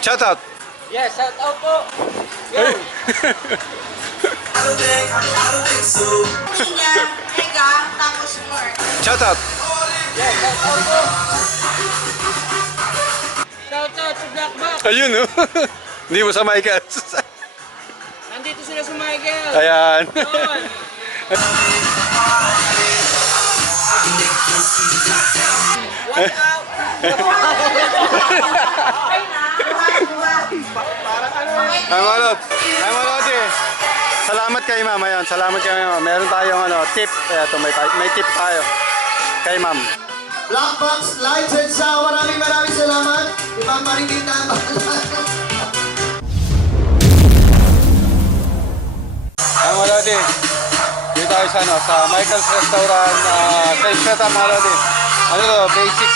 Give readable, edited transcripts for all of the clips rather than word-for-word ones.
Shout out. Yes, shout out po. Yo. Shout out. Yes, shout out po. Shout out sa Black Box. Ayun, no? Hindi mo sa Michael. Nandito sila sa Michael. Ayan. Yun. Watch out. Ay, Malot. Ay, Malot eh. Salamat kay ma'am. Ayan, salamat kay ma'am. Meron tayong tip. Ito, may tip tayo. Kay ma'am. Black Box Lights and Sound. Maraming salamat. Ibang marikita ang Ay, Malot eh. Dito tayo sa Michael's Restaurant. Same setup, Malot eh. Ano to, basic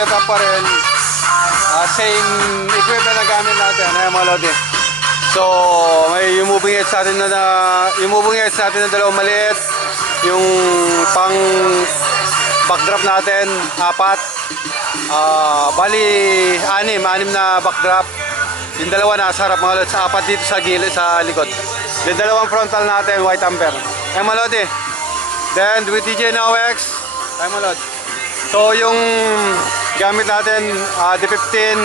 setup pa rin. Same equipment na gamit natin. Ay, Malot eh. So, may yung moving heads natin na dalawang maliit. Yung pang backdrop natin, 4. Bali, 6 na backdrop. Yung dalawa nasa harap, mga lods, 4 dito sa gilid, sa likod. Yung dalawang frontal natin, white amper. Ay, mga lods eh. Then, with DJ NOX, ay, mga lods. So, yung gamit natin, D15,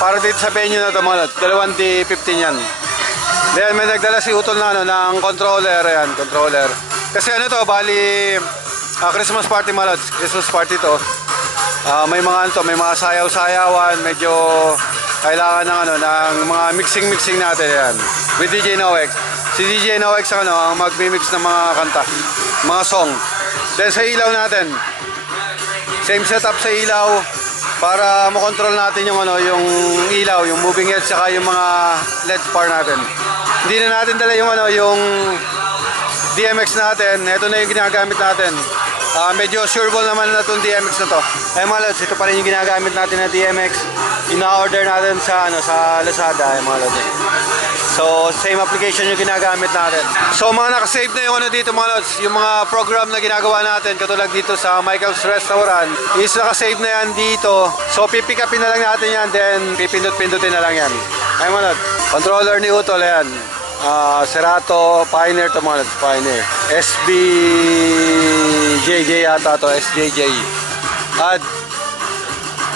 para dito sa venue na ito, mga lods. Dalawang D15 yan. Then, may nagdala si Utol na, ng controller, ayan, controller. Kasi ano to, bali, Christmas party, mga lods. Christmas party to. May mga sayaw-sayawan, medyo kailangan ng mga mixing natin yan. With DJ NOX. Si DJ NOX ang magmi-mix ng mga kanta, mga song. Then sa ilaw natin, same setup sa ilaw para makontrol natin yung ilaw, yung moving heads saka yung mga LED bar natin. Hindi na natin dala yung DMX natin. Ito na yung ginagamit natin. Medyo sureball naman na itong DMX na to. Ay, mga lods, ito pa rin yung ginagamit natin na DMX. Ina-order natin sa Lazada, ay, mga lods. So, same application yung ginagamit natin. So, mga nakasave na yung dito, mga lods, yung mga program na ginagawa natin, katulad dito sa Michael's Restaurant, is nakasave na yan dito. So, pipick upin na lang natin yan, then pipindot-pindutin na lang yan. Ay, mga lods, controller ni Utol, yan. Serato, Pioneer to, mga lods, Pioneer. SBJJ yata to, SJJ. At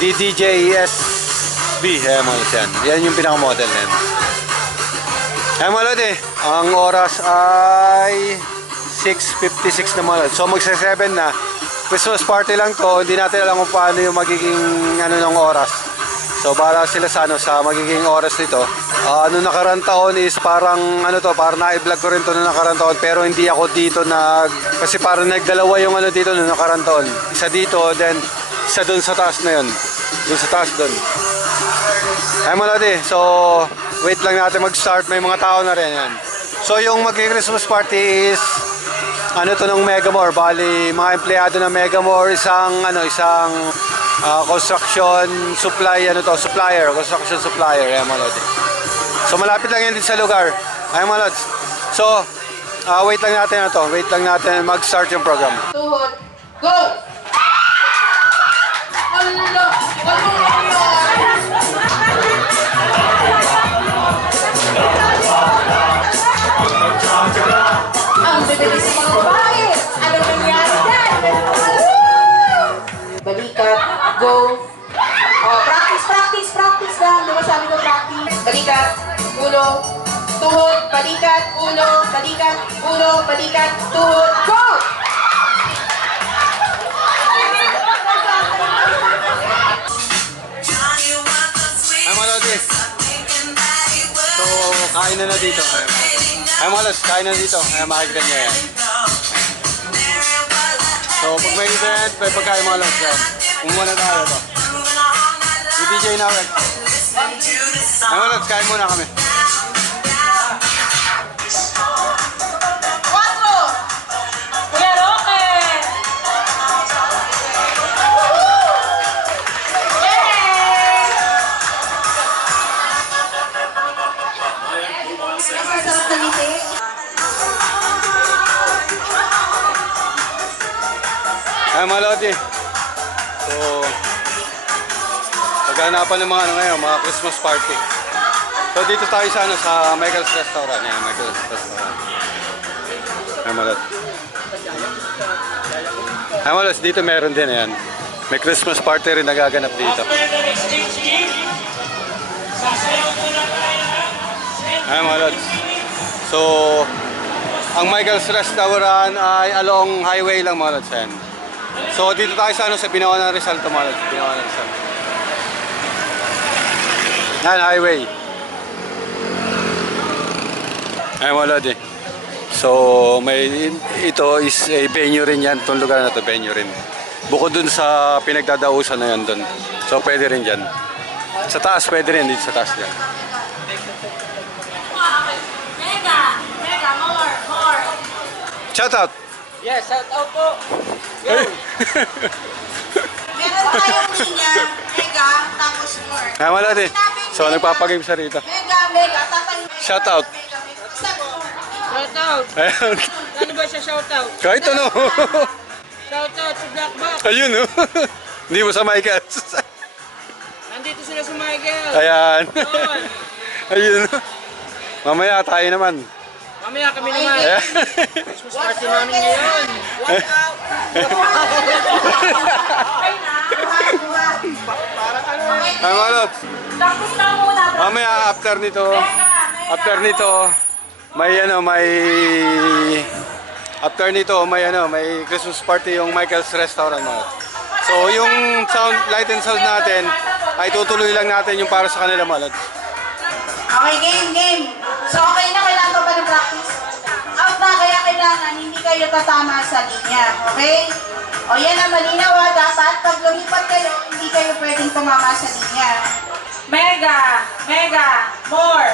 DDJ SB, mga lods yan. Yan yung pinakamodel na yan. Ay, mga lods eh, ang oras ay 6:56 na, mga lods. So magsa-7 na. Christmas party lang to, hindi natin alam kung paano yung magiging ng oras. So bahala sila sa magiging oras nito. Nakarang taon is parang parang na-vlog ko rin to noong nakarang taon, pero hindi ako dito kasi parang nagdalawa yung dito noong nakarang taon. Isa dito, then isa doon sa taas na yun. Doon sa taas doon. Ay, mga lods eh, so wait lang natin mag-start, may mga tao na rin yan. So yung mag-Christmas party is to ng Megamore, bali mga empleyado ng Megamore, isang construction supplier, construction supplier, ay, mga lods. So malapit lang yan din sa lugar, ay, mga lods. So wait lang natin mag-start yung program. Tuhod, go! Ang bibilis ng mga babae. Anong nangyari dyan? Balikat, go. Practice lang. Diba sabi ko practice? Balikat, ulo, tuhod, balikat, ulo, balikat, ulo, balikat, tuhod, go! Ay, mga lods. So kain na dito. Ay, mga lods, kain na dito. Ay, makikita nyo yan. So pag may event, may pagkain, mga lods yan. Umuha na tayo to. Yung DJ NOX. Ay, mga lods, kain muna kami. Ay, mga lodi. So, Naghahanapan ng mga ano ngayon, mga Christmas party. So dito tayo sa ano, sa Michael's Restaurant. Yan, Michael's Restaurant. Ay, malot. Ay, malot. Dito meron din, ayan. May Christmas party rin nagaganap dito. Ay, malot. So, ang Michael's Restaurant ay along highway lang, mga lods. Ayan. So, dito tayo sa, ano, sa Binawan ng Rizal, mga lods. Binawan ng Rizal. Yan, highway. Ay, mga lods eh. So, ito is a venue rin yan. Itong lugar na ito, venue rin. Bukod dun sa pinagdadausan na yan dun. So, pwede rin dyan. Sa taas, pwede rin. Dito sa taas dyan. Mega, more. Shout out! Yes, shout out po. Meron tayong linya, mega, tapos more. Ay, wala din. So, nagpapagame sa rito. Mega, tatang Shout out. Shout out. Ayan. Ano ba siya shout out? Kahit ano. Shout out sa Black Box. Ayun, oh. Hindi mo sa Michaels. Nandito sila sa Michael. Ayan. Yun. Ayun. Oh. Mamaya tayo naman. Mamaya kami naman. Ayan. Christmas party namin ngayon. Watch out. Ay, malot. Tapos na muna. Mamaya after nito, may Christmas party yung Michael's Restaurant, malot. So, yung sound, light and sound natin, ay tutuloy lang natin yung para sa kanila, malot. Okay, game. So, okay na, kailangan pa ba ng practice? Out na, kaya kailangan hindi kayo tatama sa linya, okay? O yan ang malinaw ha, dapat pag lumipat kayo, hindi kayo pwedeng tumama sa linya. Mega, more,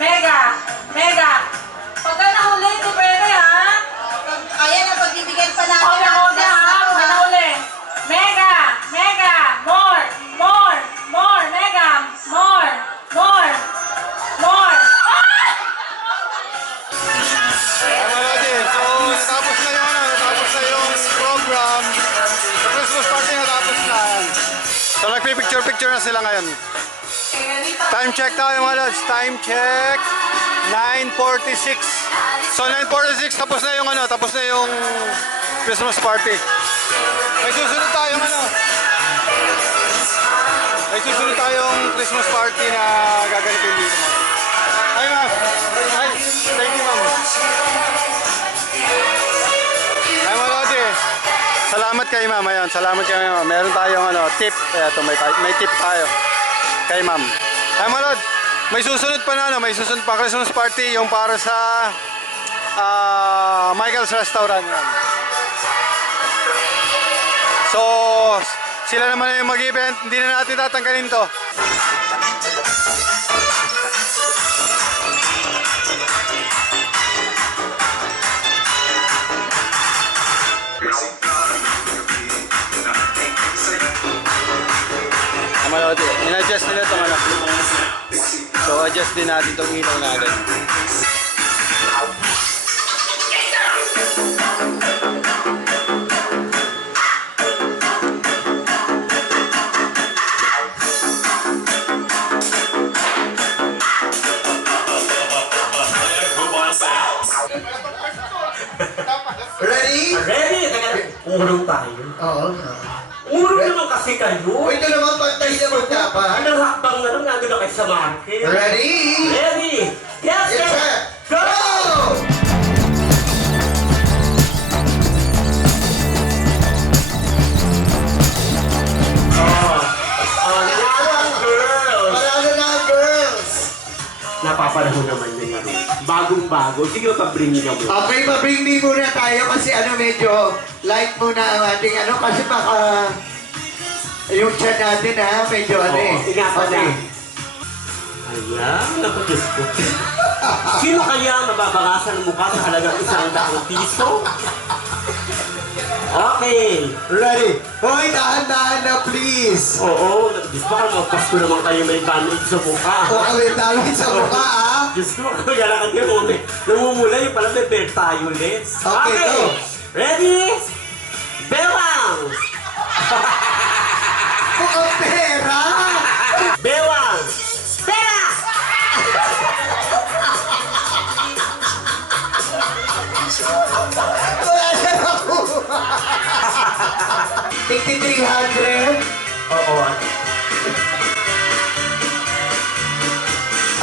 mega. Pagka nahuli, hindi pwede ha? Ayan ang pagbibigyan pa natin. Okay, pagka nahuli. Mega, more, mega, more. Ay, malot. So, natapos na yung program. Sa Christmas party natapos na. So, nagpipicture-picture na sila ngayon. Time check tayo, mga lods. Time check. 9:46. So 9:46 tapos na yung Christmas party. May susunod tayong Christmas party na gaganapin dito. Ay, ma'am. Ay, thank you, ma'am. Ay, mga lodi. Salamat kay ma'am. Ayan, salamat kay ma'am. Meron tayong tip. Ito, may tip tayo kay ma'am. Ay, mga lodi. May susunod pa Christmas party yung para sa Michael's Restaurant. Yan. So, sila naman na yung mag-event, hindi na natin tatanggalin to. Malodi, in-adjust nila itong So, adjust din natin itong ilaw natin. Ready? Ready? Urong tayo. Oo. Urong naman kasi kayo. Ito naman pantay naman dapat. Anong hakbang na lang nandun na kayo sa market? Ready? Ready? Yes, Yes, sir! sir. Go! Girls! Paralo na ang girls. Napapanahon naman yung bagong-bago. Sige, pabringin ka mo. Okay, mabring me muna tayo kasi medyo light muna ang ating kasi baka yung chat natin medyo ingatan na. Ayan, naku Diyos ko. Sino kaya mababangasan ng mukha sa halagang ₱100? Okay. Ready? Hoy, dahan-dahan na please. Oo, Diyos ko, magpasko naman kayo may bandage sa mukha. O kami talong sa mukha Diyos ko, kaya lang kayo namumula yung pala may bear tayo ulit. Okay, go. Ready? Bell bounce! Mukhang pera! Bewang! Pera! Wala siya nakuha! Tigti 300. Oo.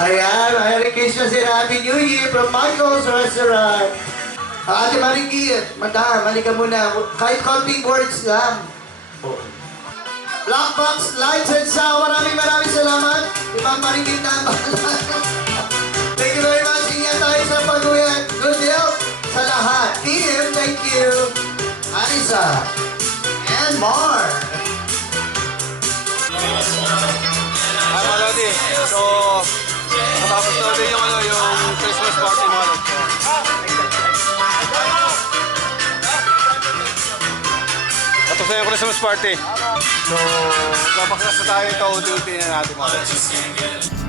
Ayan, Merry Christmas and Happy New Year from Michael's Restaurant. Ate Marikit, madam, halika muna. Kahit konting words lang. Oo. Black Box Lights and Sound, maraming salamat. Ibang Marikit na ang bahala. Thank you very much. Ingat tayo sa pag-uwi at good health sa lahat. Team, thank you. Alisa. And more. Ay, mga Lodi. So, matapos na din yung, yung Christmas party, mga Lodi. Tapos na yung Christmas party. So, babaklas na tayo ito. Uti-uti na natin, mga Lodi.